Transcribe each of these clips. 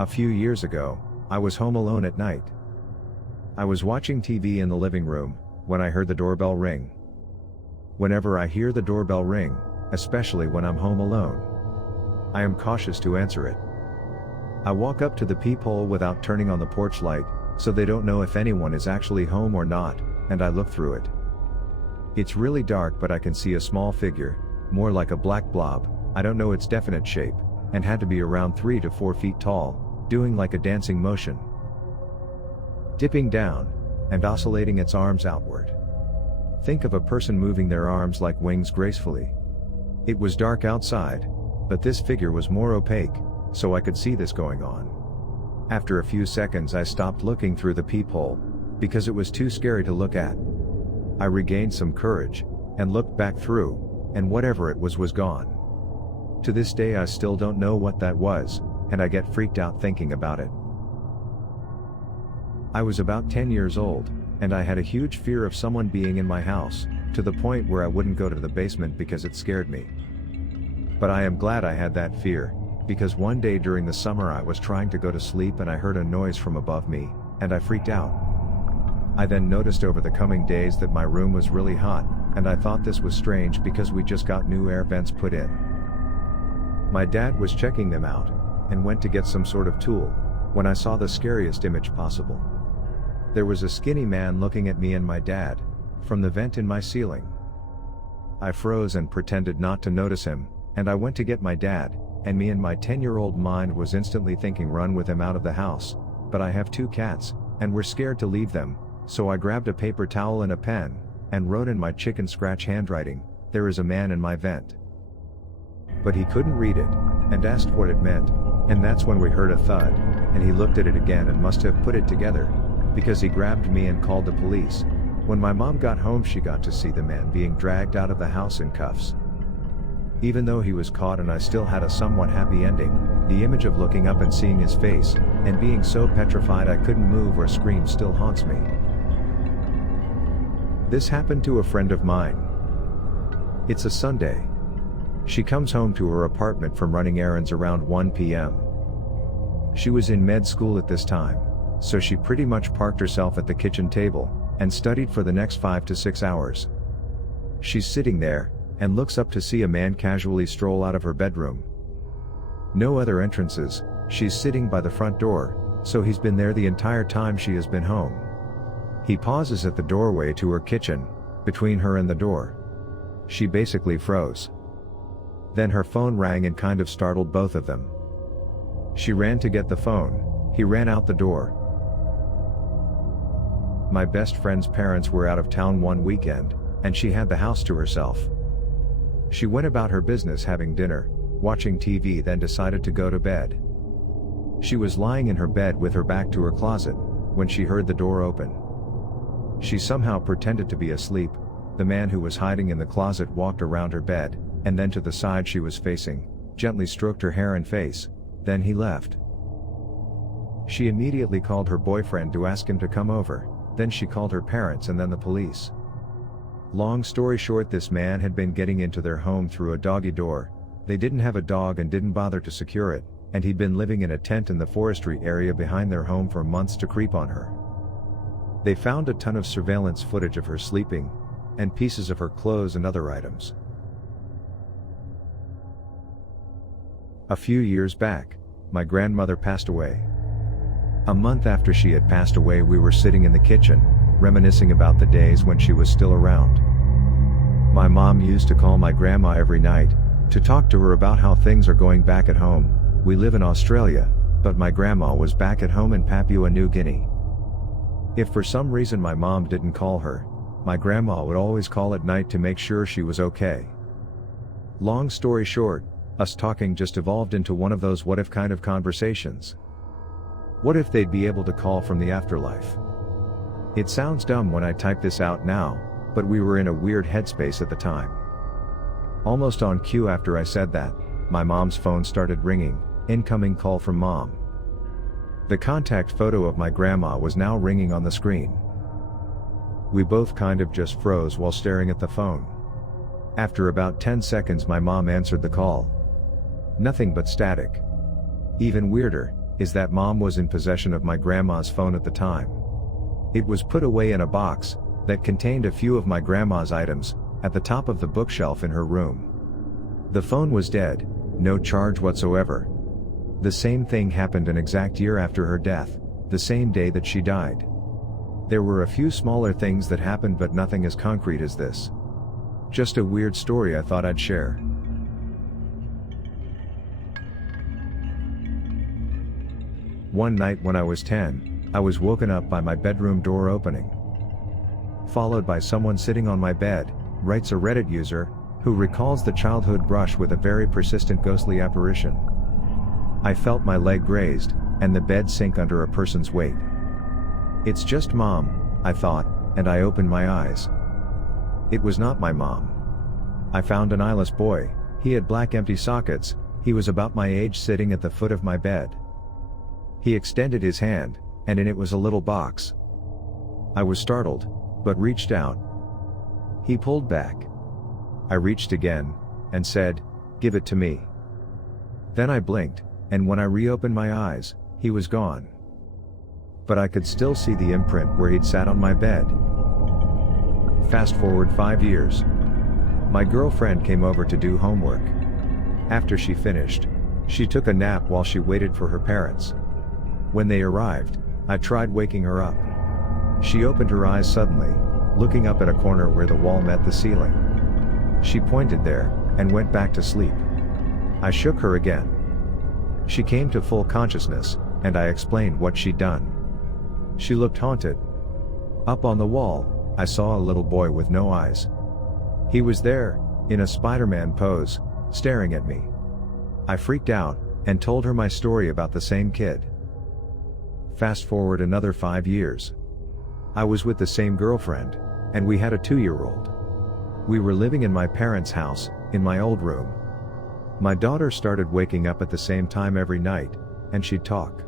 A few years ago, I was home alone at night. I was watching TV in the living room, when I heard the doorbell ring. Whenever I hear the doorbell ring, especially when I'm home alone, I am cautious to answer it. I walk up to the peephole without turning on the porch light, so they don't know if anyone is actually home or not, and I look through it. It's really dark, but I can see a small figure, more like a black blob, I don't know its definite shape, and had to be around 3 to 4 feet tall, doing like a dancing motion, dipping down, and oscillating its arms outward. Think of a person moving their arms like wings gracefully. It was dark outside, but this figure was more opaque, so I could see this going on. After a few seconds I stopped looking through the peephole, because it was too scary to look at. I regained some courage, and looked back through, and whatever it was gone. To this day I still don't know what that was, and I get freaked out thinking about it. I was about 10 years old, and I had a huge fear of someone being in my house, to the point where I wouldn't go to the basement because it scared me. But I am glad I had that fear, because one day during the summer I was trying to go to sleep and I heard a noise from above me, and I freaked out. I then noticed over the coming days that my room was really hot, and I thought this was strange because we just got new air vents put in. My dad was checking them out, and went to get some sort of tool, when I saw the scariest image possible. There was a skinny man looking at me and my dad, from the vent in my ceiling. I froze and pretended not to notice him, and I went to get my dad, and me and my 10-year-old mind was instantly thinking run with him out of the house, but I have 2 cats, and we're scared to leave them, so I grabbed a paper towel and a pen, and wrote in my chicken scratch handwriting, "There is a man in my vent." But he couldn't read it, and asked what it meant, and that's when we heard a thud, and he looked at it again and must have put it together, because he grabbed me and called the police. When my mom got home she got to see the man being dragged out of the house in cuffs. Even though he was caught and I still had a somewhat happy ending, the image of looking up and seeing his face, and being so petrified I couldn't move or scream still haunts me. This happened to a friend of mine. It's a Sunday. She comes home to her apartment from running errands around 1 p.m. She was in med school at this time, so she pretty much parked herself at the kitchen table, and studied for the next 5 to 6 hours. She's sitting there, and looks up to see a man casually stroll out of her bedroom. No other entrances, she's sitting by the front door, so he's been there the entire time she has been home. He pauses at the doorway to her kitchen, between her and the door. She basically froze. Then her phone rang and kind of startled both of them. She ran to get the phone, he ran out the door. My best friend's parents were out of town one weekend, and she had the house to herself. She went about her business having dinner, watching TV, then decided to go to bed. She was lying in her bed with her back to her closet, when she heard the door open. She somehow pretended to be asleep. The man who was hiding in the closet walked around her bed, and then to the side she was facing, gently stroked her hair and face, then he left. She immediately called her boyfriend to ask him to come over, then she called her parents and then the police. Long story short, this man had been getting into their home through a doggy door. They didn't have a dog and didn't bother to secure it, and he'd been living in a tent in the forestry area behind their home for months to creep on her. They found a ton of surveillance footage of her sleeping, and pieces of her clothes and other items. A few years back, my grandmother passed away. A month after she had passed away, we were sitting in the kitchen, reminiscing about the days when she was still around. My mom used to call my grandma every night, to talk to her about how things are going back at home. We live in Australia, but my grandma was back at home in Papua New Guinea. If for some reason my mom didn't call her, my grandma would always call at night to make sure she was okay. Long story short, us talking just evolved into one of those what if kind of conversations. What if they'd be able to call from the afterlife? It sounds dumb when I type this out now, but we were in a weird headspace at the time. Almost on cue after I said that, my mom's phone started ringing, incoming call from mom. The contact photo of my grandma was now ringing on the screen. We both kind of just froze while staring at the phone. After about 10 seconds my mom answered the call. Nothing but static. Even weirder, is that Mom was in possession of my grandma's phone at the time. It was put away in a box that contained a few of my grandma's items at the top of the bookshelf in her room. The phone was dead, no charge whatsoever. The same thing happened an exact year after her death, the same day that she died. There were a few smaller things that happened, but nothing as concrete as this. Just a weird story I thought I'd share. One night when I was 10, I was woken up by my bedroom door opening, followed by someone sitting on my bed, writes a Reddit user, who recalls the childhood brush with a very persistent ghostly apparition. I felt my leg grazed, and the bed sink under a person's weight. It's just Mom, I thought, and I opened my eyes. It was not my mom. I found an eyeless boy, he had black empty sockets, he was about my age, sitting at the foot of my bed. He extended his hand, and in it was a little box. I was startled, but reached out. He pulled back. I reached again, and said, "Give it to me." Then I blinked, and when I reopened my eyes, he was gone. But I could still see the imprint where he'd sat on my bed. Fast forward 5 years. My girlfriend came over to do homework. After she finished, she took a nap while she waited for her parents. When they arrived, I tried waking her up. She opened her eyes suddenly, looking up at a corner where the wall met the ceiling. She pointed there, and went back to sleep. I shook her again. She came to full consciousness, and I explained what she'd done. She looked haunted. Up on the wall, I saw a little boy with no eyes. He was there, in a Spider-Man pose, staring at me. I freaked out, and told her my story about the same kid. Fast forward another 5 years. I was with the same girlfriend, and we had a 2-year-old. We were living in my parents' house, in my old room. My daughter started waking up at the same time every night, and she'd talk.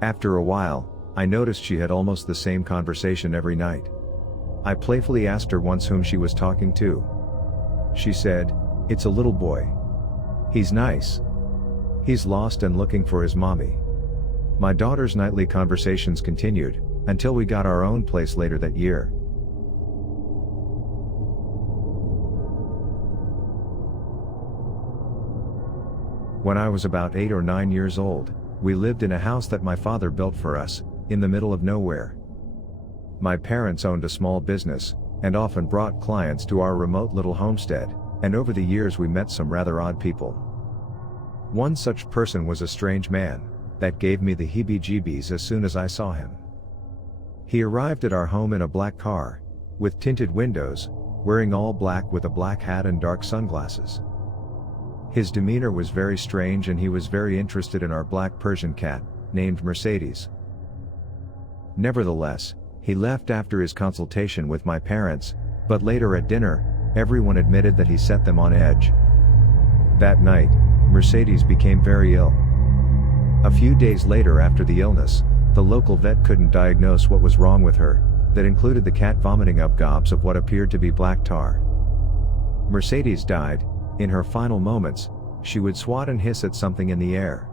After a while, I noticed she had almost the same conversation every night. I playfully asked her once whom she was talking to. She said, "It's a little boy. He's nice. He's lost and looking for his mommy." My daughter's nightly conversations continued, until we got our own place later that year. When I was about 8 or 9 years old, we lived in a house that my father built for us, in the middle of nowhere. My parents owned a small business, and often brought clients to our remote little homestead, and over the years we met some rather odd people. One such person was a strange man, that gave me the heebie-jeebies as soon as I saw him. He arrived at our home in a black car, with tinted windows, wearing all black with a black hat and dark sunglasses. His demeanor was very strange, and he was very interested in our black Persian cat, named Mercedes. Nevertheless, he left after his consultation with my parents, but later at dinner, everyone admitted that he set them on edge. That night, Mercedes became very ill. A few days later, after the illness, the local vet couldn't diagnose what was wrong with her, that included the cat vomiting up gobs of what appeared to be black tar. Mercedes died. In her final moments, she would swat and hiss at something in the air.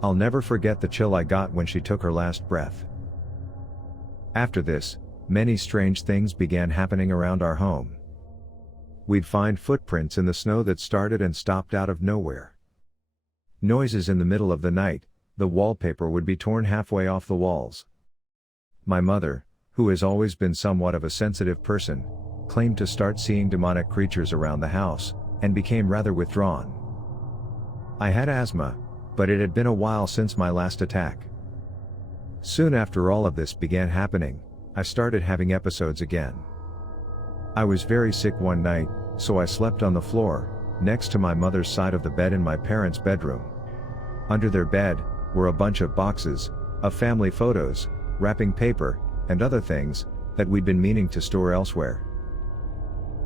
I'll never forget the chill I got when she took her last breath. After this, many strange things began happening around our home. We'd find footprints in the snow that started and stopped out of nowhere. Noises in the middle of the night, the wallpaper would be torn halfway off the walls. My mother, who has always been somewhat of a sensitive person, claimed to start seeing demonic creatures around the house, and became rather withdrawn. I had asthma, but it had been a while since my last attack. Soon after all of this began happening, I started having episodes again. I was very sick one night, so I slept on the floor, next to my mother's side of the bed in my parents' bedroom. Under their bed were a bunch of boxes, of family photos, wrapping paper, and other things, that we'd been meaning to store elsewhere.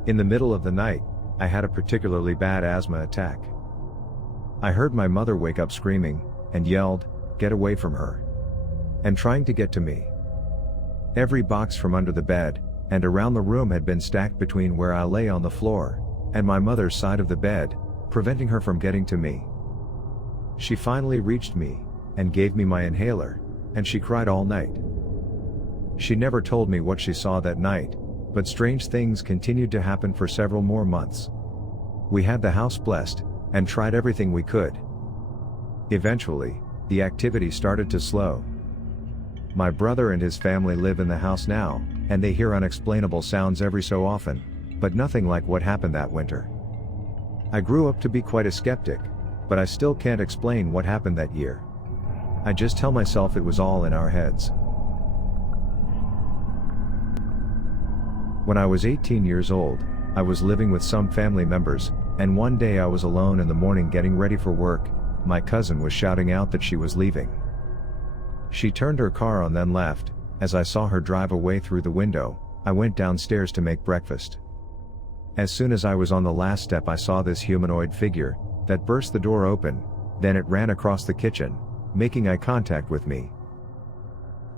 In the middle of the night, I had a particularly bad asthma attack. I heard my mother wake up screaming, and yelled, "Get away from her!" and trying to get to me. Every box from under the bed, and around the room had been stacked between where I lay on the floor, and my mother's side of the bed, preventing her from getting to me. She finally reached me, and gave me my inhaler, and she cried all night. She never told me what she saw that night, but strange things continued to happen for several more months. We had the house blessed, and tried everything we could. Eventually, the activity started to slow. My brother and his family live in the house now, and they hear unexplainable sounds every so often, but nothing like what happened that winter. I grew up to be quite a skeptic, but I still can't explain what happened that year. I just tell myself it was all in our heads. When I was 18 years old, I was living with some family members, and one day I was alone in the morning getting ready for work. My cousin was shouting out that she was leaving. She turned her car on then left. As I saw her drive away through the window, I went downstairs to make breakfast. As soon as I was on the last step, I saw this humanoid figure that burst the door open, then it ran across the kitchen, making eye contact with me.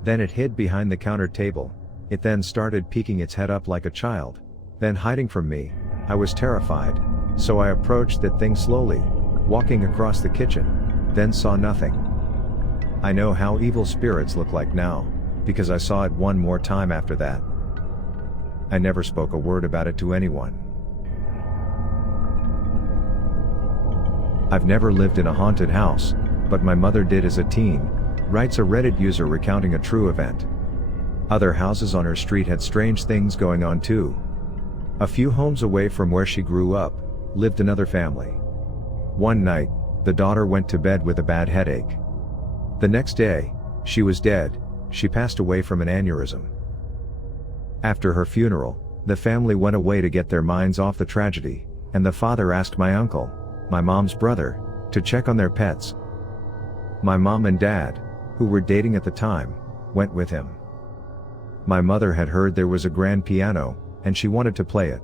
Then it hid behind the counter table. It then started peeking its head up like a child, then hiding from me. I was terrified, so I approached that thing slowly, walking across the kitchen, then saw nothing. I know how evil spirits look like now, because I saw it one more time after that. I never spoke a word about it to anyone. I've never lived in a haunted house, but my mother did as a teen, writes a Reddit user recounting a true event. Other houses on her street had strange things going on too. A few homes away from where she grew up, lived another family. One night, the daughter went to bed with a bad headache. The next day, she was dead. She passed away from an aneurysm. After her funeral, the family went away to get their minds off the tragedy, and the father asked my uncle, my mom's brother, to check on their pets. My mom and dad, who were dating at the time, went with him. My mother had heard there was a grand piano, and she wanted to play it.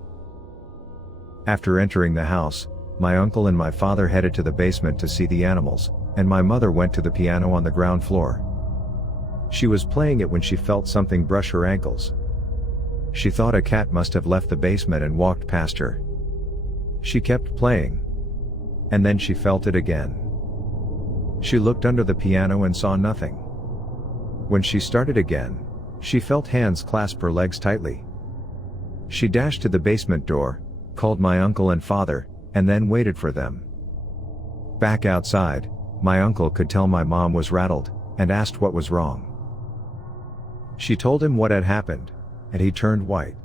After entering the house, my uncle and my father headed to the basement to see the animals, and my mother went to the piano on the ground floor. She was playing it when she felt something brush her ankles. She thought a cat must have left the basement and walked past her. She kept playing. And then she felt it again. She looked under the piano and saw nothing. When she started again, she felt hands clasp her legs tightly. She dashed to the basement door, called my uncle and father, and then waited for them. Back outside, my uncle could tell my mom was rattled, and asked what was wrong. She told him what had happened, and he turned white.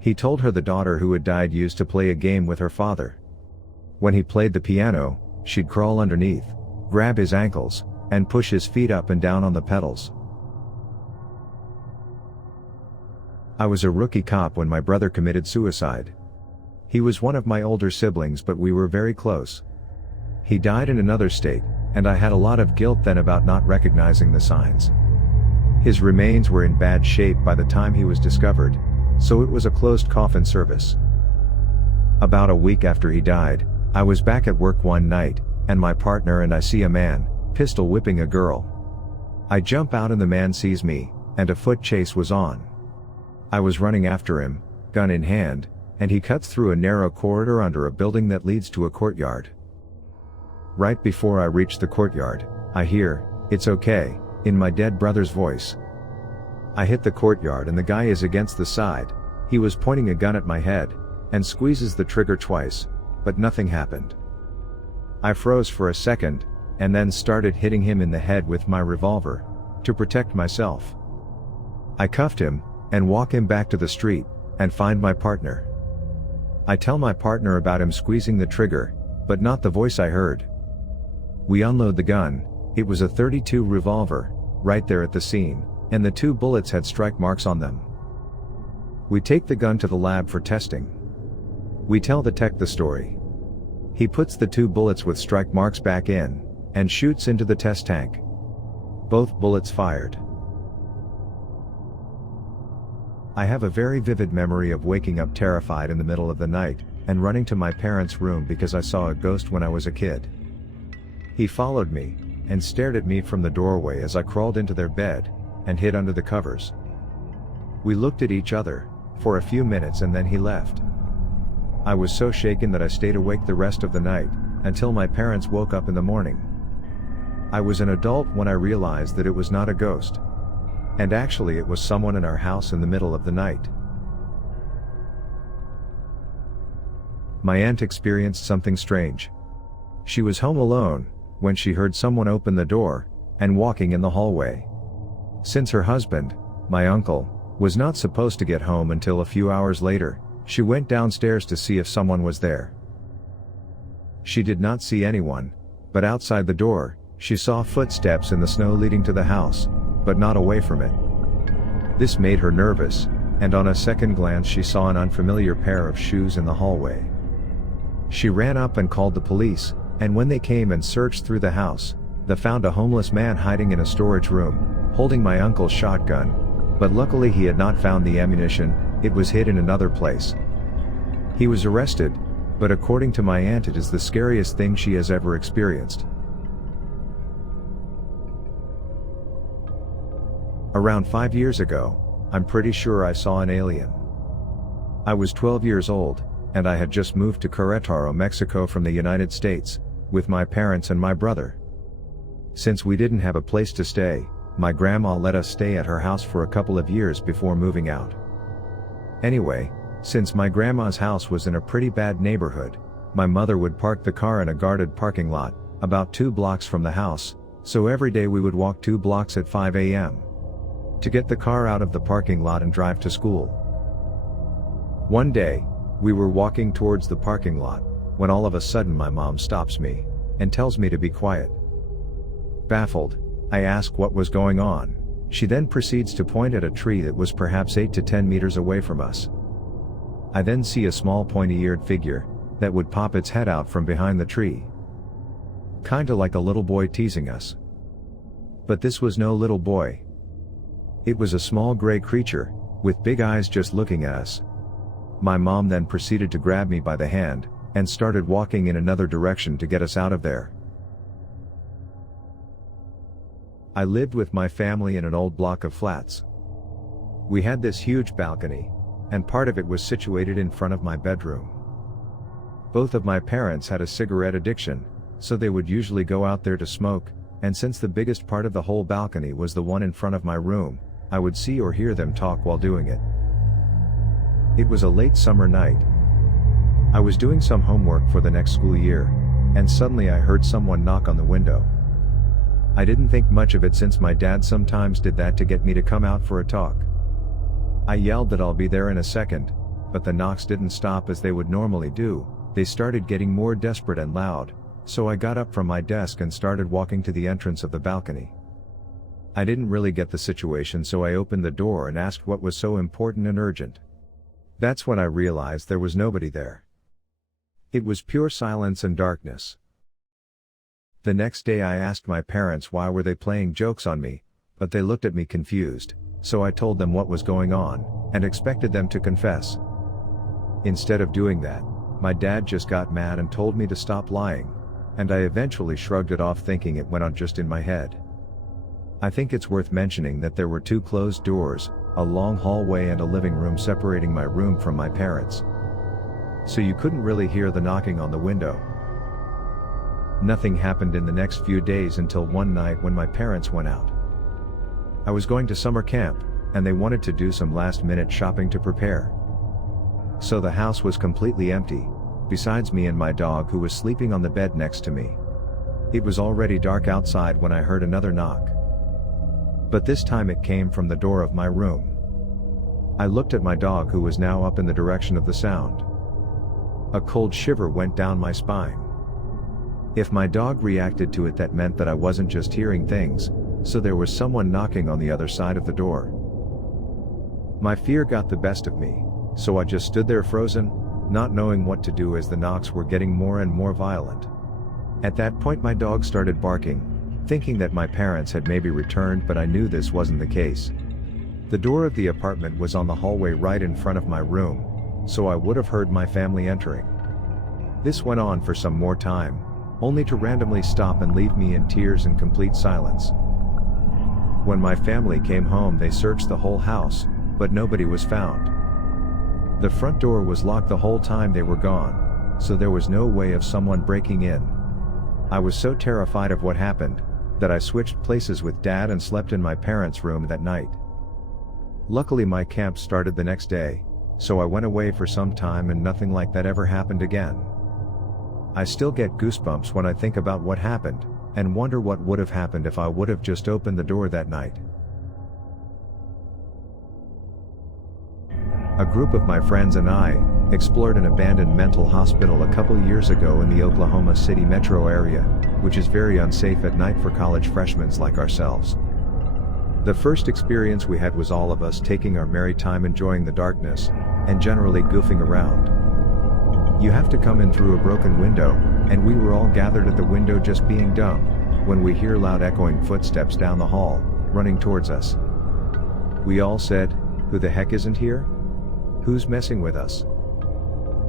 He told her the daughter who had died used to play a game with her father. When he played the piano, she'd crawl underneath, grab his ankles, and push his feet up and down on the pedals. I was a rookie cop when my brother committed suicide. He was one of my older siblings, but we were very close. He died in another state, and I had a lot of guilt then about not recognizing the signs. His remains were in bad shape by the time he was discovered, so it was a closed coffin service. About a week after he died, I was back at work one night, and my partner and I see a man, pistol whipping a girl. I jump out and the man sees me, and a foot chase was on. I was running after him, gun in hand, and he cuts through a narrow corridor under a building that leads to a courtyard. Right before I reach the courtyard, I hear, "It's okay," in my dead brother's voice. I hit the courtyard and the guy is against the side. He was pointing a gun at my head, and squeezes the trigger twice, but nothing happened. I froze for a second, and then started hitting him in the head with my revolver, to protect myself. I cuffed him, and walk him back to the street, and find my partner. I tell my partner about him squeezing the trigger, but not the voice I heard. We unload the gun. It was a .32 revolver, right there at the scene, and the 2 bullets had strike marks on them. We take the gun to the lab for testing. We tell the tech the story. He puts the 2 bullets with strike marks back in, and shoots into the test tank. Both bullets fired. I have a very vivid memory of waking up terrified in the middle of the night, and running to my parents' room because I saw a ghost when I was a kid. He followed me, and stared at me from the doorway as I crawled into their bed, and hid under the covers. We looked at each other, for a few minutes, and then he left. I was so shaken that I stayed awake the rest of the night, until my parents woke up in the morning. I was an adult when I realized that it was not a ghost. And actually it was someone in our house in the middle of the night. My aunt experienced something strange. She was home alone when she heard someone open the door and walking in the hallway. Since her husband, my uncle, was not supposed to get home until a few hours later, she went downstairs to see if someone was there. She did not see anyone, but outside the door, she saw footsteps in the snow leading to the house, but not away from it. This made her nervous, and on a second glance she saw an unfamiliar pair of shoes in the hallway. She ran up and called the police, and when they came and searched through the house, they found a homeless man hiding in a storage room, holding my uncle's shotgun, but luckily he had not found the ammunition, it was hid in another place. He was arrested, but according to my aunt it is the scariest thing she has ever experienced. Around 5 years ago, I'm pretty sure I saw an alien. I was 12 years old, and I had just moved to Querétaro, Mexico from the United States, with my parents and my brother. Since we didn't have a place to stay, my grandma let us stay at her house for a couple of years before moving out. Anyway, since my grandma's house was in a pretty bad neighborhood, my mother would park the car in a guarded parking lot, about 2 blocks from the house, so every day we would walk 2 blocks at 5 a.m. to get the car out of the parking lot and drive to school. One day, we were walking towards the parking lot, when all of a sudden my mom stops me, and tells me to be quiet. Baffled, I ask what was going on. She then proceeds to point at a tree that was perhaps 8 to 10 meters away from us. I then see a small pointy-eared figure, that would pop its head out from behind the tree. Kinda like a little boy teasing us. But this was no little boy. It was a small gray creature, with big eyes just looking at us. My mom then proceeded to grab me by the hand, and started walking in another direction to get us out of there. I lived with my family in an old block of flats. We had this huge balcony, and part of it was situated in front of my bedroom. Both of my parents had a cigarette addiction, so they would usually go out there to smoke, and since the biggest part of the whole balcony was the one in front of my room, I would see or hear them talk while doing it. It was a late summer night. I was doing some homework for the next school year, and suddenly I heard someone knock on the window. I didn't think much of it since my dad sometimes did that to get me to come out for a talk. I yelled that I'll be there in a second, but the knocks didn't stop as they would normally do, they started getting more desperate and loud, so I got up from my desk and started walking to the entrance of the balcony. I didn't really get the situation, so I opened the door and asked what was so important and urgent. That's when I realized there was nobody there. It was pure silence and darkness. The next day I asked my parents why were they playing jokes on me, but they looked at me confused, so I told them what was going on, and expected them to confess. Instead of doing that, my dad just got mad and told me to stop lying, and I eventually shrugged it off thinking it went on just in my head. I think it's worth mentioning that there were 2 closed doors, a long hallway and a living room separating my room from my parents'. So you couldn't really hear the knocking on the window. Nothing happened in the next few days until one night when my parents went out. I was going to summer camp, and they wanted to do some last-minute shopping to prepare. So the house was completely empty, besides me and my dog who was sleeping on the bed next to me. It was already dark outside when I heard another knock. But this time it came from the door of my room. I looked at my dog who was now up in the direction of the sound. A cold shiver went down my spine. If my dog reacted to it, that meant that I wasn't just hearing things, so there was someone knocking on the other side of the door. My fear got the best of me, so I just stood there frozen, not knowing what to do as the knocks were getting more and more violent. At that point my dog started barking, thinking that my parents had maybe returned, but I knew this wasn't the case. The door of the apartment was on the hallway right in front of my room, so I would have heard my family entering. This went on for some more time, only to randomly stop and leave me in tears and complete silence. When my family came home they searched the whole house, but nobody was found. The front door was locked the whole time they were gone, so there was no way of someone breaking in. I was so terrified of what happened, that I switched places with Dad and slept in my parents' room that night. Luckily my camp started the next day, so I went away for some time and nothing like that ever happened again. I still get goosebumps when I think about what happened, and wonder what would have happened if I would have just opened the door that night. A group of my friends and I explored an abandoned mental hospital a couple years ago in the Oklahoma City metro area, which is very unsafe at night for college freshmen like ourselves. The first experience we had was all of us taking our merry time enjoying the darkness, and generally goofing around. You have to come in through a broken window, and we were all gathered at the window just being dumb, when we hear loud echoing footsteps down the hall, running towards us. We all said, "Who the heck isn't here? Who's messing with us?"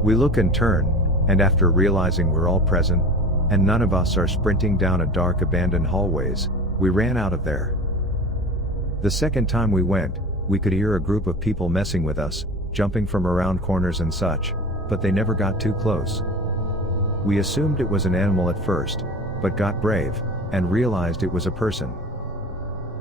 We look and turn, and after realizing we're all present, and none of us are sprinting down a dark abandoned hallways, we ran out of there. The second time we went, we could hear a group of people messing with us, jumping from around corners and such, but they never got too close. We assumed it was an animal at first, but got brave, and realized it was a person.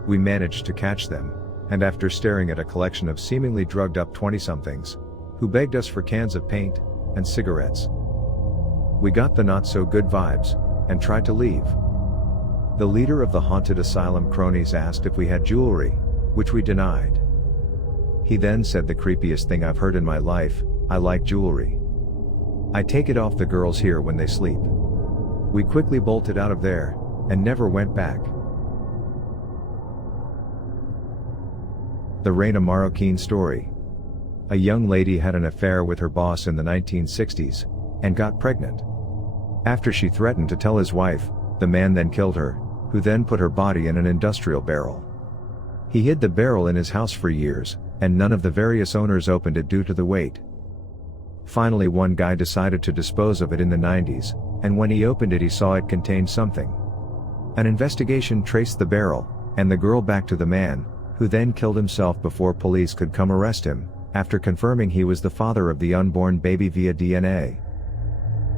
We managed to catch them, and after staring at a collection of seemingly drugged up 20-somethings, who begged us for cans of paint and cigarettes, we got the not so good vibes, and tried to leave. The leader of the haunted asylum cronies asked if we had jewelry, which we denied. He then said the creepiest thing I've heard in my life: "I like jewelry. I take it off the girls here when they sleep." We quickly bolted out of there, and never went back. The Reina Marroquin story. A young lady had an affair with her boss in the 1960s, and got pregnant. After she threatened to tell his wife, the man then killed her, who then put her body in an industrial barrel. He hid the barrel in his house for years, and none of the various owners opened it due to the weight. Finally one guy decided to dispose of it in the 90s, and when he opened it he saw it contained something. An investigation traced the barrel, and the girl back to the man, who then killed himself before police could come arrest him, after confirming he was the father of the unborn baby via DNA.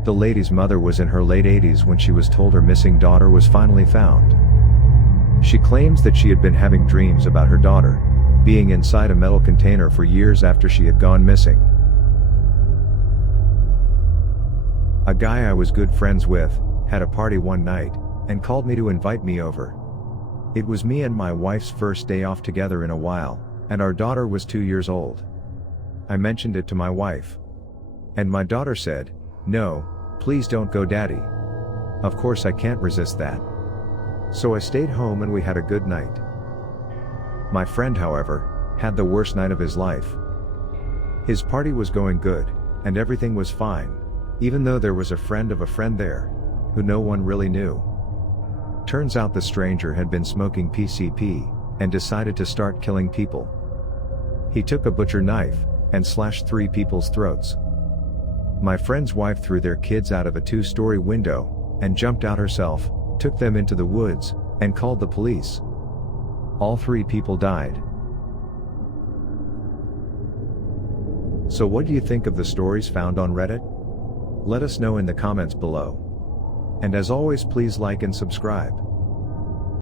The lady's mother was in her late 80s when she was told her missing daughter was finally found. She claims that she had been having dreams about her daughter being inside a metal container for years after she had gone missing. A guy I was good friends with had a party one night and called me to invite me over. It was me and my wife's first day off together in a while, and our daughter was 2 years old. I mentioned it to my wife, and my daughter said, "No, please don't go, Daddy." Of course I can't resist that. So I stayed home and we had a good night. My friend, however, had the worst night of his life. His party was going good, and everything was fine, even though there was a friend of a friend there, who no one really knew. Turns out the stranger had been smoking PCP, and decided to start killing people. He took a butcher knife, and slashed 3 people's throats. My friend's wife threw their kids out of a 2-story window, and jumped out herself, took them into the woods, and called the police. All 3 people died. So what do you think of the stories found on Reddit? Let us know in the comments below. And as always, please like and subscribe.